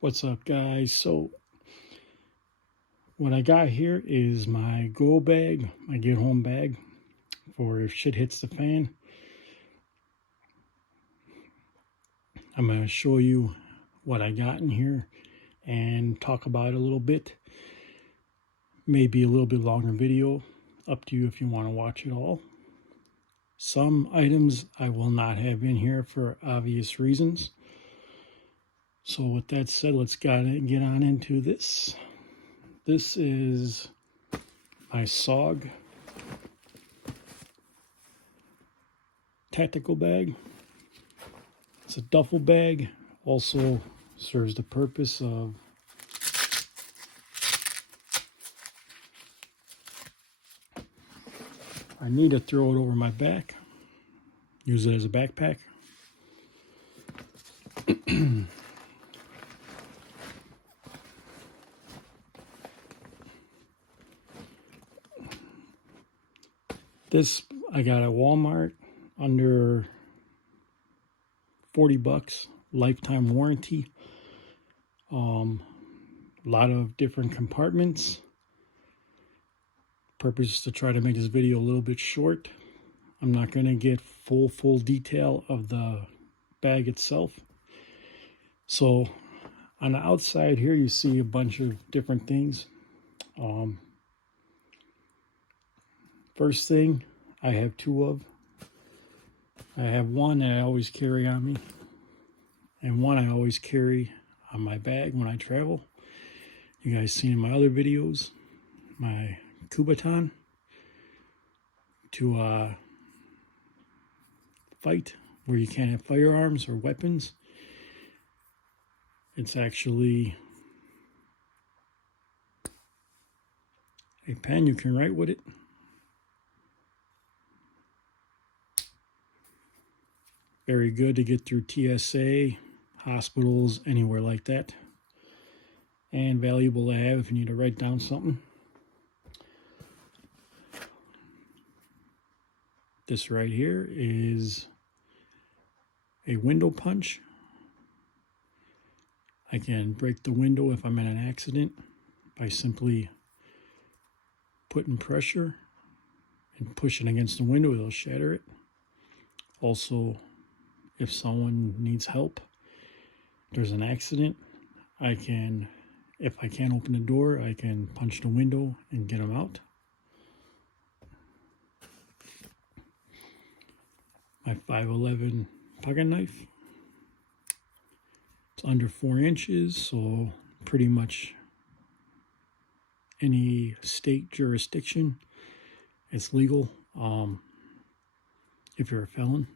What's up, guys? So what I got here is my go bag, my get home bag for if shit hits the fan. I'm going to show you what I got in here and talk about it a little bit. Maybe a little bit longer video, up to you if you want to watch it all. Some items I will not have in here for obvious reasons. So with that said, let's get on into this. This is my SOG tactical bag. It's a duffel bag. Also serves the purpose of I need to throw it over my back. Use it as a backpack. This I got at Walmart under 40 bucks, lifetime warranty. A lot of different compartments. Purpose is to try to make this video a little bit short. I'm not going to get full detail of the bag itself. So on the outside here you see a bunch of different things. First thing I have two of. I have one that I always carry on me, and one I always carry on my bag when I travel. You guys seen in my other videos, my Kubaton to fight where you can't have firearms or weapons. It's actually a pen you can write with it. Very good to get through TSA, hospitals, anywhere like that. And valuable to have if you need to write down something. This right here is a window punch. I can break the window if I'm in an accident by simply putting pressure and pushing against the window. It'll shatter it. Also, if someone needs help, there's an accident, if I can't open the door, I can punch the window and get them out. My 511 pocket knife. It's under 4 inches, so pretty much any state jurisdiction, it's legal. If you're a felon,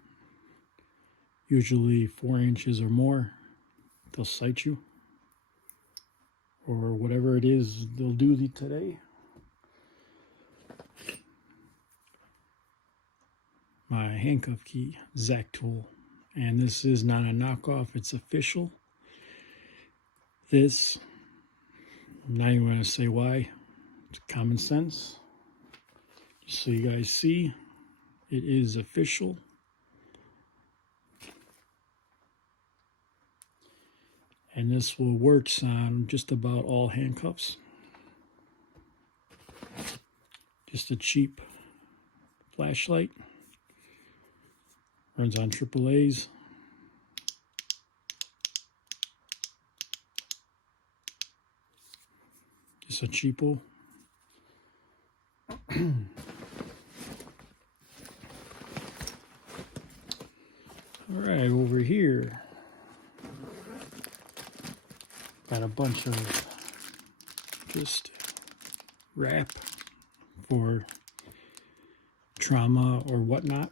usually 4 inches or more, they'll cite you. Or whatever it is they'll do today. My handcuff key, Zac tool. And this is not a knockoff, it's official. This, I'm not even going to say why. It's common sense. Just so you guys see, it is official. And this will work on just about all handcuffs. Just a cheap flashlight. Runs on AAA's. Just a cheapo. Alright, over here, got a bunch of just wrap for trauma or whatnot.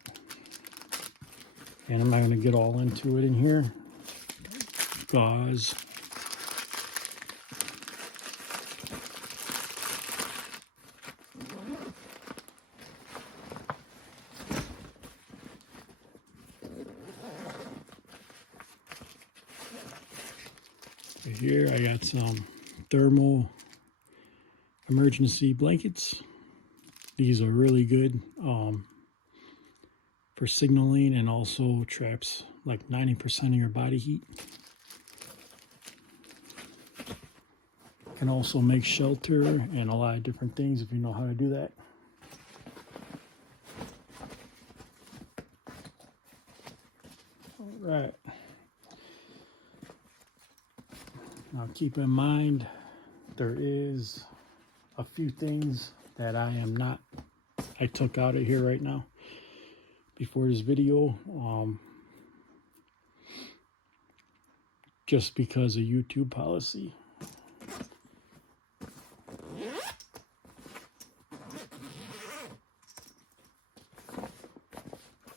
And I'm not going to get all into it in here. Gauze. Here I got some thermal emergency blankets. These are really good for signaling, and also traps like 90% of your body heat. Can also make shelter and a lot of different things if you know how to do that. All right. Now keep in mind, there is a few things that I took out of here right now before this video, just because of YouTube policy.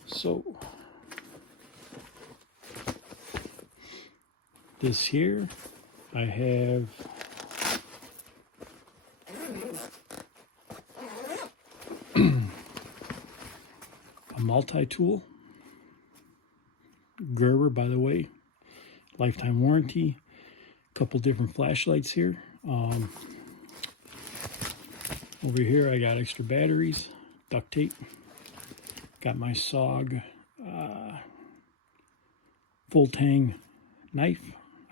So this here, I have a multi-tool, Gerber, by the way, lifetime warranty, a couple different flashlights here. Over here I got extra batteries, duct tape, got my SOG full tang knife.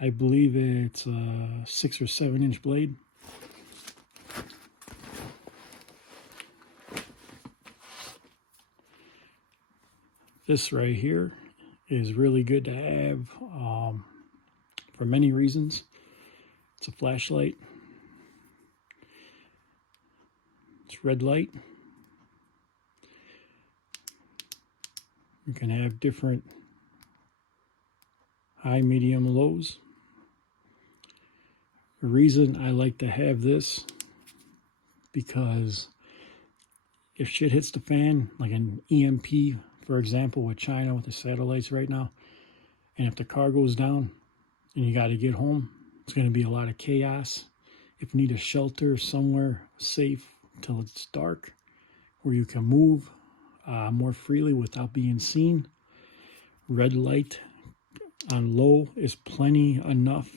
I believe it's a 6 or 7 inch blade. This right here is really good to have for many reasons. It's a flashlight. It's red light. You can have different high, medium, lows. The reason I like to have this, because if shit hits the fan, like an EMP, for example, with China with the satellites right now, and if the car goes down and you got to get home, it's going to be a lot of chaos. If you need a shelter somewhere safe till it's dark, where you can move more freely without being seen, red light on low is plenty enough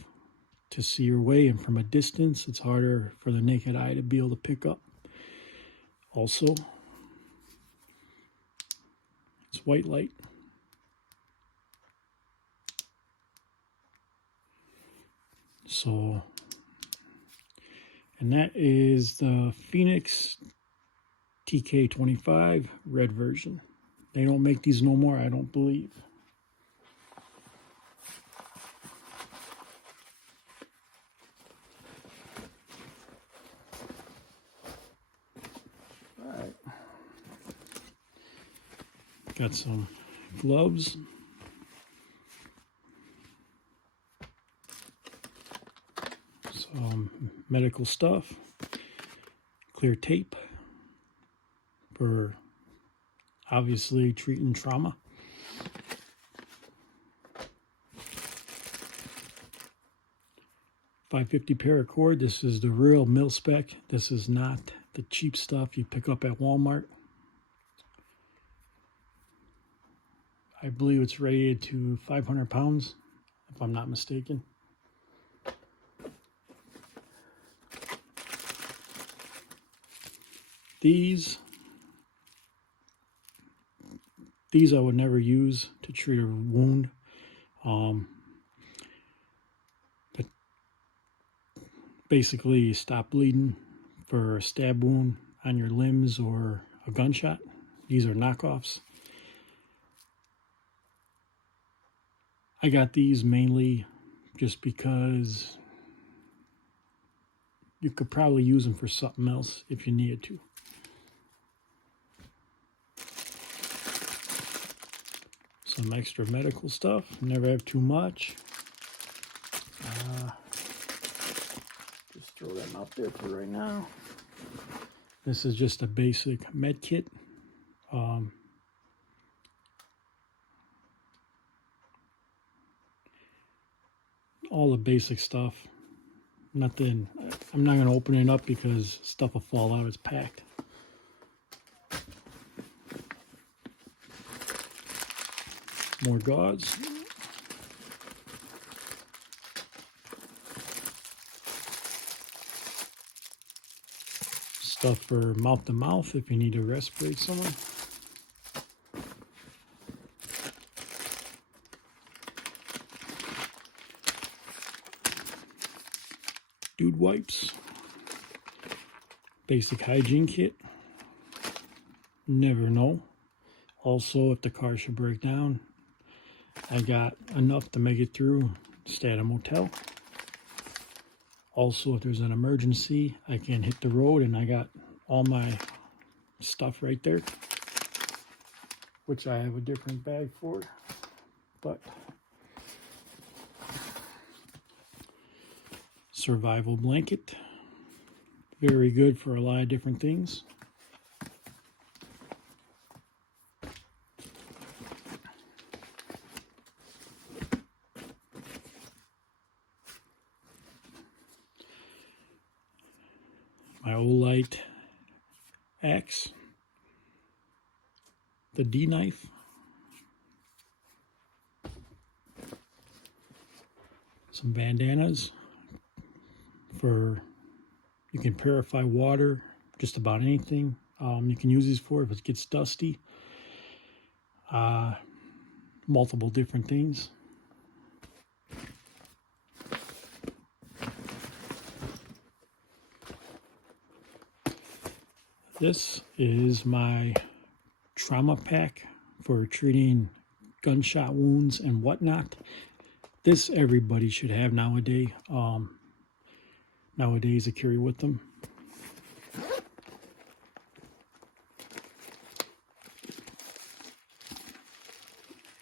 to see your way, and from a distance it's harder for the naked eye to be able to pick up. Also, it's white light. So, and that is the Phoenix TK25 red version. They don't make these no more, I don't believe. All right. Got some gloves. Some medical stuff. Clear tape for obviously treating trauma. .550 paracord. This is the real mil spec. This is not the cheap stuff you pick up at Walmart. I believe it's rated to 500 pounds, if I'm not mistaken. These I would never use to treat a wound. But basically you stop bleeding for a stab wound on your limbs or a gunshot. These are knockoffs. I got these mainly just because you could probably use them for something else if you needed to. Some extra medical stuff. Never have too much. Just throw them out there for right now. This is just a basic med kit. All the basic stuff. Nothing. I'm not going to open it up because stuff will fall out. It's packed. More gauze. Stuff for mouth to mouth if you need to respirate someone. dude wipes, basic hygiene kit, never know. Also, if the car should break down, I got enough to make it through, stay at a motel. Also, if there's an emergency, I can hit the road, and I got all my stuff right there, which I have a different bag for, but survival blanket, very good for a lot of different things. My Olight axe, the D knife, some bandanas for, you can purify water, just about anything. You can use these for if it gets dusty. Multiple different things. This is my trauma pack for treating gunshot wounds and whatnot. This everybody should have nowadays. Nowadays to carry with them.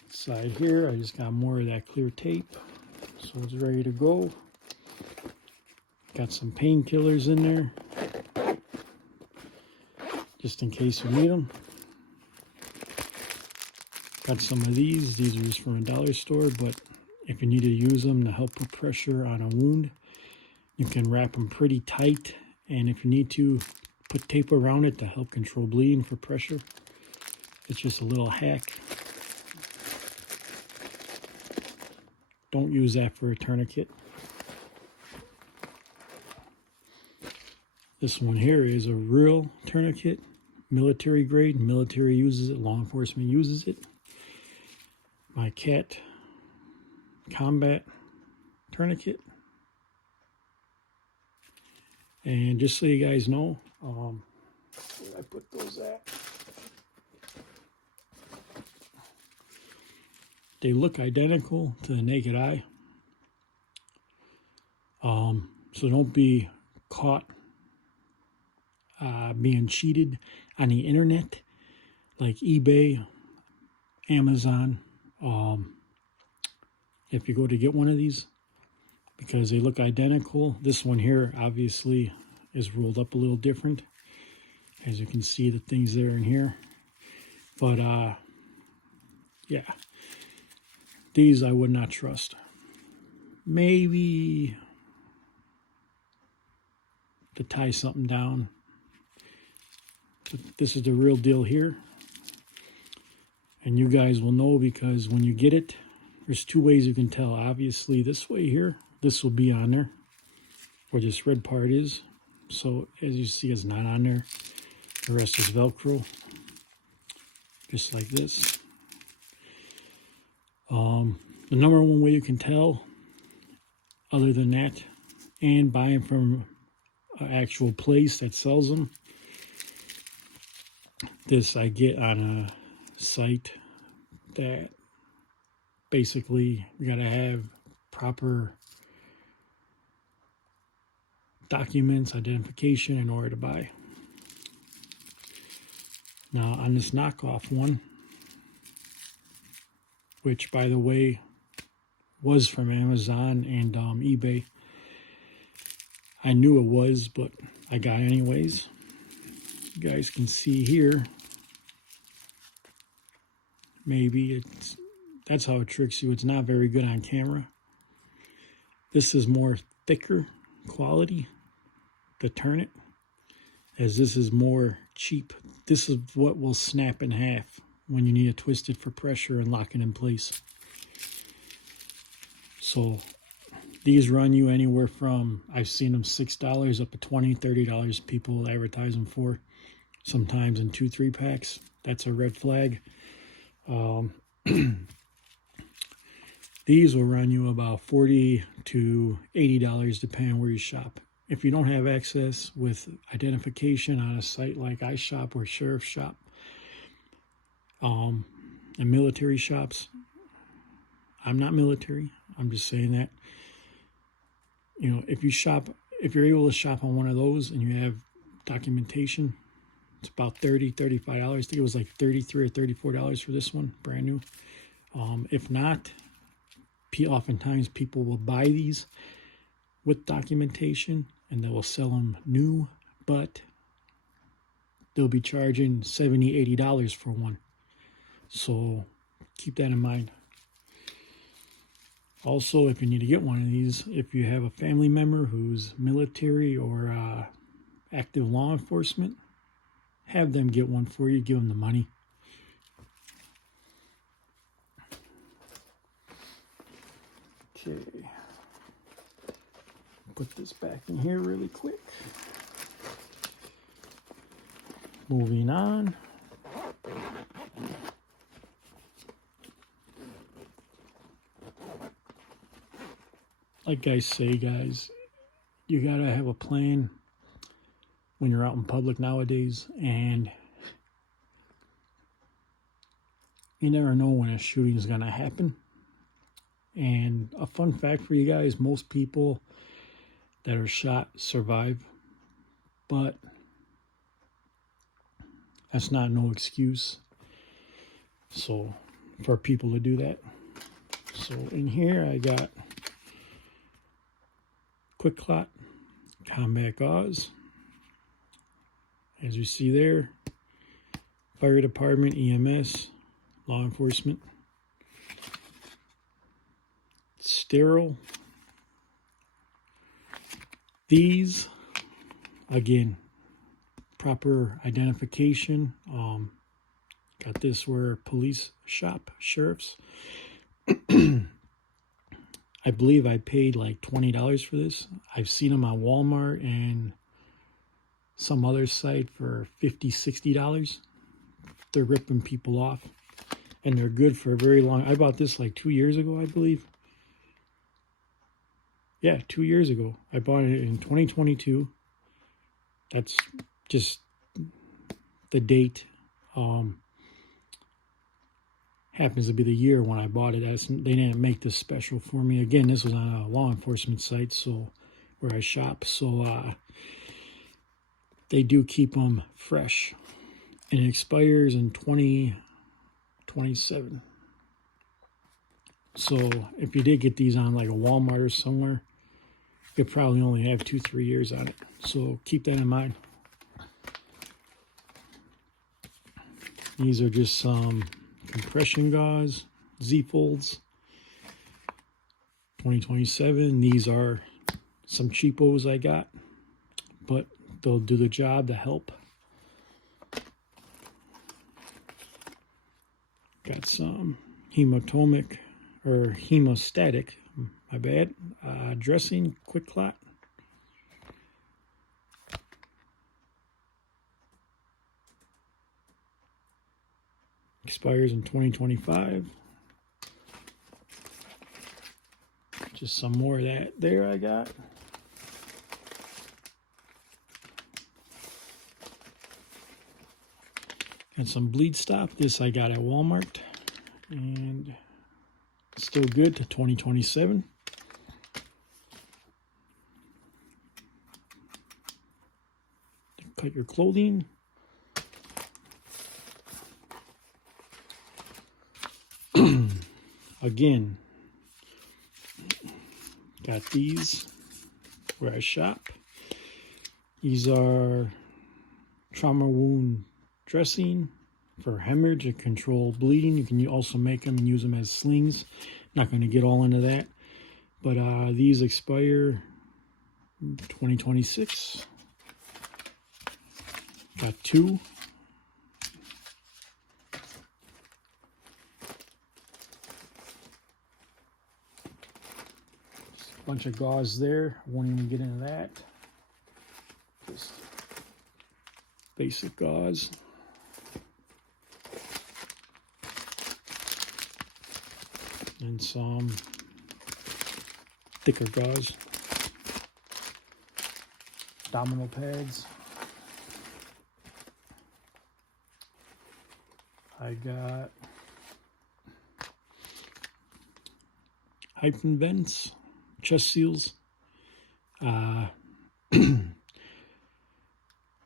Side here, I just got more of that clear tape, so it's ready to go. Got some painkillers in there, just in case you need them. Got some of these. These are just from a dollar store, but if you need to use them to help put pressure on a wound, you can wrap them pretty tight, and if you need to, put tape around it to help control bleeding for pressure. It's just a little hack. Don't use that for a tourniquet. This one here is a real tourniquet, military grade. Military uses it, law enforcement uses it. My cat combat tourniquet. And just so you guys know, where did I put those at? They look identical to the naked eye. So don't be caught being cheated on the internet, like eBay, Amazon, if you go to get one of these, because they look identical. This one here obviously is rolled up a little different, as you can see the things there in here, but yeah, these I would not trust. Maybe to tie something down, but this is the real deal here, and you guys will know because when you get it, there's two ways you can tell. Obviously this way here, this will be on there where this red part is, so as you see, it's not on there. The rest is Velcro, just like this. The number one way you can tell, other than that, and buying from an actual place that sells them, this I get on a site that basically you gotta have proper documents, identification in order to buy. Now on this knockoff one, which by the way was from Amazon and eBay, I knew it was, but I got it anyways. You guys can see here, maybe that's how it tricks you. It's not very good on camera. This is more thicker quality, the Turn It, as this is more cheap. This is what will snap in half when you need to twist it for pressure and lock it in place. So these run you anywhere from, I've seen them $6 up to $20, $30 people advertise them for, sometimes in 2-3 packs. That's a red flag. These will run you about $40 to $80 depending on where you shop. If you don't have access with identification on a site like I shop or sheriff shop, and military shops, I'm not military, I'm just saying that, you know, if you're able to shop on one of those and you have documentation, it's about $30, $35. I think it was like $33 or $34 for this one, brand new. If not, oftentimes people will buy these with documentation and they will sell them new, but they'll be charging $70, $80 for one. So keep that in mind. Also, if you need to get one of these, if you have a family member who's military or active law enforcement, have them get one for you, give them the money. Okay, put this back in here really quick. Moving on. Like I say, guys, you gotta have a plan when you're out in public nowadays, and you never know when a shooting is gonna happen. And a fun fact for you guys, most people that are shot survive, but that's not no excuse. So for people to do that. So in here I got Quick Clot, Combat Gauze. As you see there, fire department, EMS, law enforcement. Sterile. These, again, proper identification. Got this where police shop, sheriffs. I believe I paid like $20 for this. I've seen them on Walmart and some other site for $50, $60. They're ripping people off, and they're good for a very long. I bought this like 2 years ago, I believe. Yeah, 2 years ago. I bought it in 2022. That's just the date. Happens to be the year when I bought it. They didn't make this special for me. Again, this was on a law enforcement site, so where I shop. So they do keep them fresh, and it expires in 2027. So if you did get these on like a Walmart or somewhere, you probably only have 2-3 years on it. So keep that in mind. These are just some compression gauze, Z-folds, 2027. These are some cheapos I got, but they'll do the job to help. Got some hemostatic, my bad, dressing, Quick Clot. Expires in 2025. Just some more of that there I got. And some bleed stop. This I got at Walmart. And still good to 2027. Cut your clothing. Again, got these where I shop. These are trauma wound dressing for hemorrhage and control bleeding. You can also make them and use them as slings. Not going to get all into that, but these expire 2026. Got two. Bunch of gauze there. I won't even get into that. Just basic gauze. And some thicker gauze. Domino pads. I got hyphen vents, chest seals.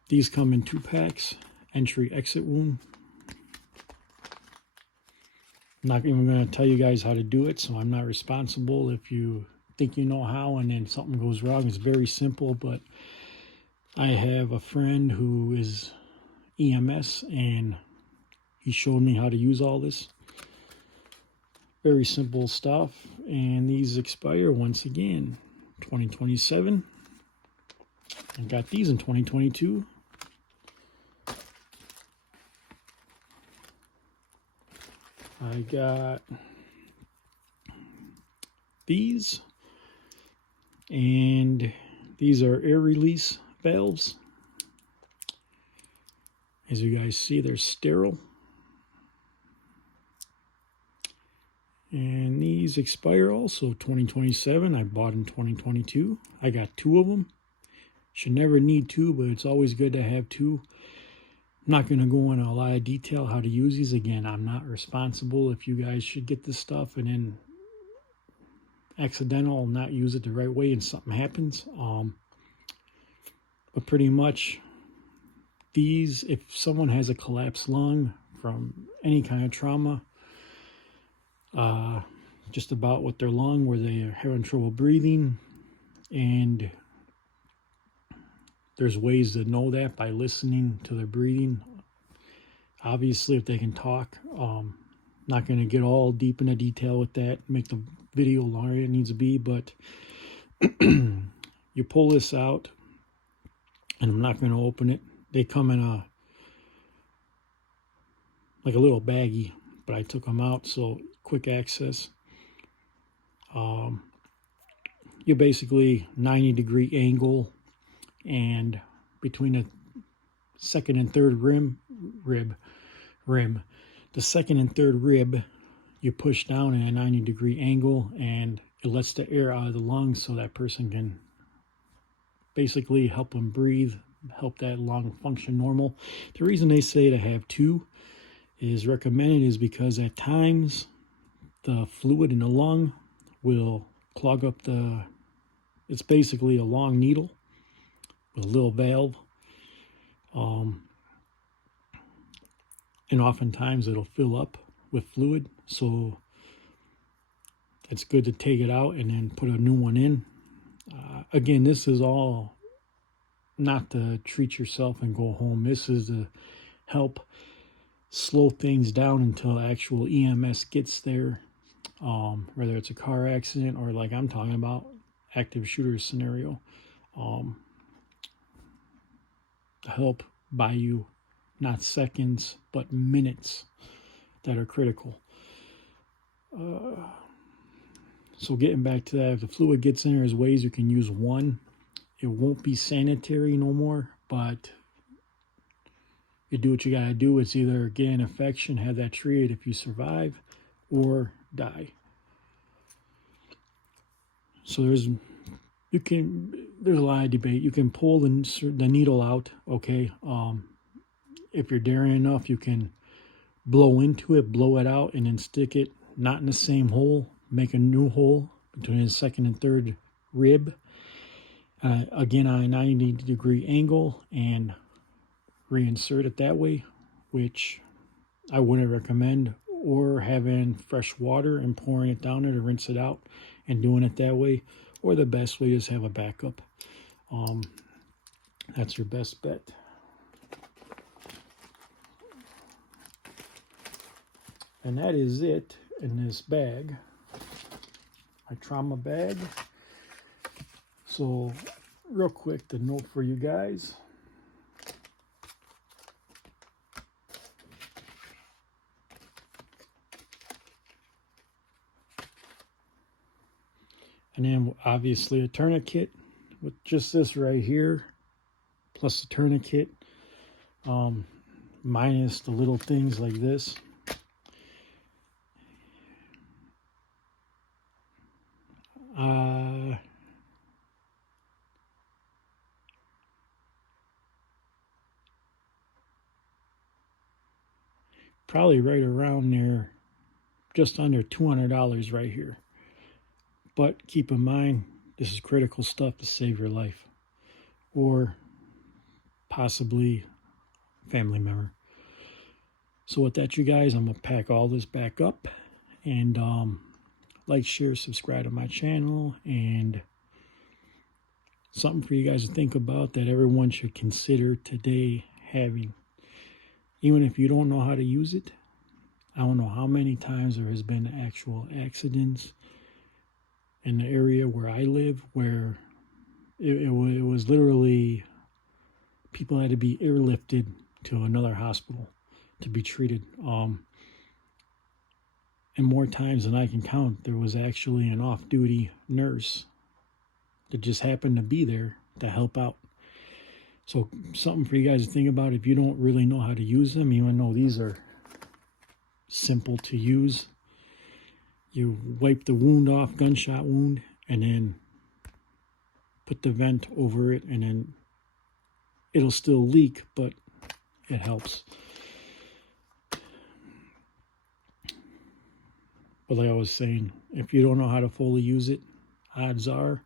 These come in 2 packs. Entry exit wound. I'm not even going to tell you guys how to do it, so I'm not responsible if you think you know how and then something goes wrong. It's very simple, but I have a friend who is EMS and he showed me how to use all this. Very simple stuff, and these expire once again 2027. I got these in 2022. I got these, and these are air release valves. As you guys see, they're sterile. And these expire also 2027. I bought in 2022. I got 2 of them. Should never need 2, but it's always good to have 2. I'm not going to go into a lot of detail how to use these. Again, I'm not responsible if you guys should get this stuff and then accidental not use it the right way and something happens. But pretty much these, if someone has a collapsed lung from any kind of trauma, just about with their lung where they are having trouble breathing, and there's ways to know that by listening to their breathing. Obviously, if they can talk, not going to get all deep into detail with that, make the video longer than it needs to be, but you pull this out, and I'm not going to open it. They come in like a little baggie, but I took them out, so quick access. You basically 90-degree angle, and between the second and third rim, the second and third rib, you push down at a 90-degree angle, and it lets the air out of the lungs so that person can basically help them breathe, help that lung function normal. The reason they say to have 2 is recommended is because at times the fluid in the lung will clog up it's basically a long needle with a little valve. And oftentimes it'll fill up with fluid, so it's good to take it out and then put a new one in. Again, this is all not to treat yourself and go home. This is to help slow things down until actual EMS gets there, whether it's a car accident or, like I'm talking about, active shooter scenario. To help buy you not seconds but minutes that are critical. So getting back to that, if the fluid gets in there, there's ways you can use one. It won't be sanitary no more, but you do what you gotta do. It's either get an infection, have that treated if you survive, or die. So there's a lot of debate. You can pull the needle out, okay. If you're daring enough, you can blow into it, blow it out, and then stick it not in the same hole, make a new hole between the second and third rib, again on a 90-degree angle, and reinsert it that way, which I wouldn't recommend, or having fresh water and pouring it down there to rinse it out and doing it that way, or the best way is have a backup. That's your best bet. And that is it in this bag, my trauma bag. So real quick, the note for you guys. And then obviously a tourniquet with just this right here, plus the tourniquet, minus the little things like this. probably right around there, just under $200 right here. But keep in mind, this is critical stuff to save your life, or possibly family member. So with that, you guys, I'm gonna pack all this back up, and like, share, subscribe to my channel, and something for you guys to think about that everyone should consider today having. Even if you don't know how to use it, I don't know how many times there has been actual accidents in the area where I live, where it was literally people had to be airlifted to another hospital to be treated. And more times than I can count, there was actually an off-duty nurse that just happened to be there to help out. So something for you guys to think about if you don't really know how to use them, even though these are simple to use. You wipe the wound off, gunshot wound, and then put the vent over it, and then it'll still leak, but it helps. But like I was saying, if you don't know how to fully use it, odds are,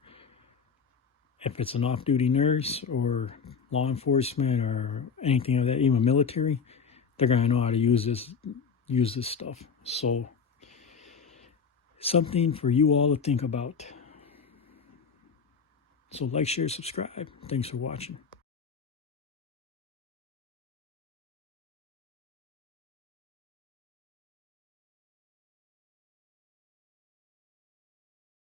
if it's an off-duty nurse or law enforcement or anything of that, even military, they're going to know how to use this stuff. So something for you all to think about. So like, share, subscribe. Thanks for watching.